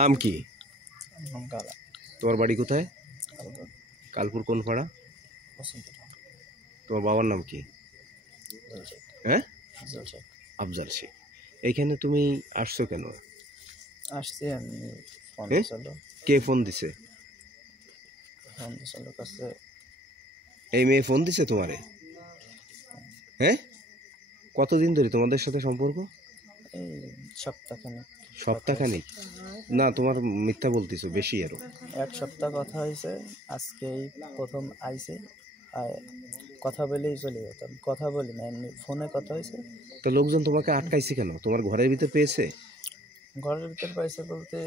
নাম কি? কালা। তোমার বাড়ি কোথায়? কালপুর। কালপুর কোন পাড়া? বসন্তটা। তোমার বাবার নাম কি? আফজাল শেখ। হ্যাঁ, আফজাল শেখ। আফজাল শেখ। এইখানে তুমি আসছো কেন? আসছি আমি ফোন হ্যাঁ? দিছিল। কে ফোন দিছে? ফোন দিছিল কাছে। এই মেয়ে ফোন দিছে তোমারে? হ্যাঁ, কতদিন ধরে তোমাদের সাথে সম্পর্ক? এই সপ্তাহখানেক। সপ্তাহখানেক? না, তোমার মিথ্যা বলতেছো বেশি আরো। এক সপ্তাহ কথা হয়েছে, আজকেই প্রথম আইছে। কথা বলেই চলে যেতাম, কথা বলি না, এমনি ফোনে কথা হয়েছে। তো লোকজন তোমাকে আটকাইছে কেন? তোমার ঘরের ভিতর পেয়েছে? ঘরের ভিতর পাইছে বলতে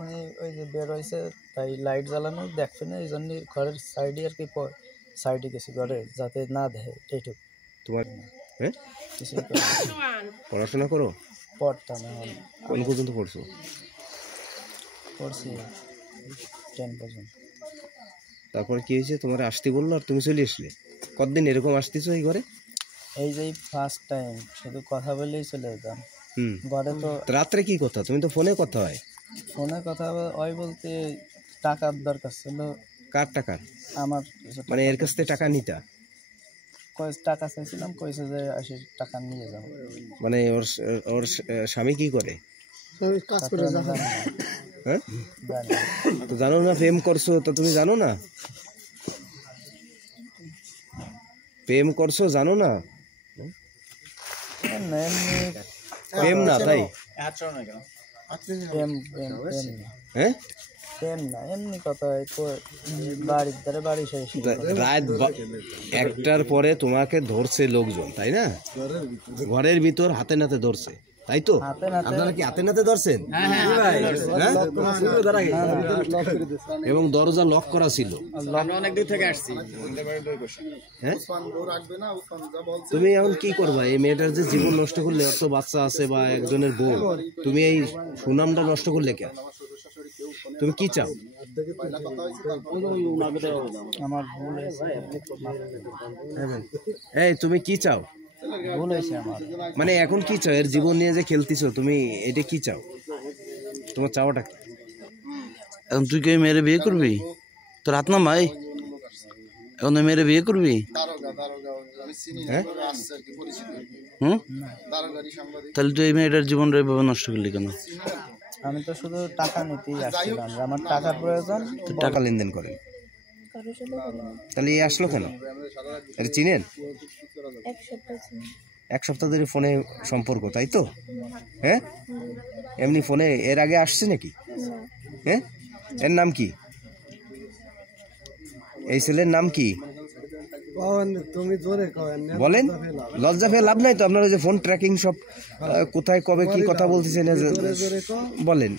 উনি ওই যে বের হয়েছে, তাই লাইট জ্বালানো দেখবে না, এই জন্য ঘরের সাইডে আর কি সাইডে গেছি ঘরে, যাতে না দেখে এইটুকু। তোমার হ্যাঁ, কিছু পড়াশোনা করো? পড়তাম, এখন কোন পর্যন্ত পড়ছো? পড়ছি 10 পর্যন্ত। তারপর কি হয়েছে? তোমার আসতে বললো আর তুমি চলে আসলে? কতদিন এরকম আসতেছো এই ঘরে? এই যে ফার্স্ট টাইম শুধু কথা বলেই চলে যেতাম। ঘরে তো রাত্রে কি কথা? তুমি তো ফোনে কথা হয়। ফোনে কথা হয় বলতে টাকার দরকার ছিল। কার টাকা? আমার মানে এর কাছ থেকে টাকা নিতা? টাকা চাইছিলাম, কইছে যে 80 টাকা নিয়ে যাও। মানে ওর ওর স্বামী কি করে? কাজ করে জানো? হ্যাঁ, তো জানো না প্রেম করছো? তো তুমি জানো না প্রেম করছো? জানো না প্রেম না তাই? হ্যাঁ, প্রেম না, এমনি কথা হয়। বাড়ির ধারে বাড়ি শেষ রাত 1টার পরে তোমাকে ধরছে লোকজন, তাই না? ঘরের ভিতর হাতে নাতে ধরছে, তাই তো? আপনারা কি হাতে নাতে ধরছেন? এবং দরজা লক করা ছিল। অনেক দূর থেকে আসছি। তুমি এখন কি করবা? এই মেয়েটার যে জীবন নষ্ট করলে, অত বাচ্চা আছে বা একজনের বউ, তুমি এই সুনামটা নষ্ট করলে কেন? তুমি কি চাও? আমার ভুল হয়েছে। এই তুমি কি চাও? ভুল হয়েছে আমার। মানে এখন কি চাও? এর জীবন নিয়ে যে খেলতেছো তুমি, এটা কি চাও? তোমার চাওয়াটা কি? এখন তুই কে মেরে বিয়ে করবি? তোর হাত না ভাই, এখন তুই মেরে বিয়ে করবি? হ্যাঁ, তাহলে তুই এই মেয়েটার জীবনটা এভাবে নষ্ট করলি কেন? আমি তো শুধু টাকা নিতেই আসছিলাম, আমার টাকার প্রয়োজন। টাকা লেনদেন করেন, তাহলে এই আসলো কেন? এটা চিনেন? এক সপ্তাহ ধরে ফোনে সম্পর্ক, তাই তো? হ্যাঁ, এমনি ফোনে এর আগে আসছে নাকি? হ্যাঁ, এর নাম কি? এই ছেলের নাম কি বলেন? লজ্জা পেয়ে লাভ নাই তো। আপনারা যে ফোন ট্র্যাকিং সব কোথায় কবে কি কথা বলতেছেন বলেন।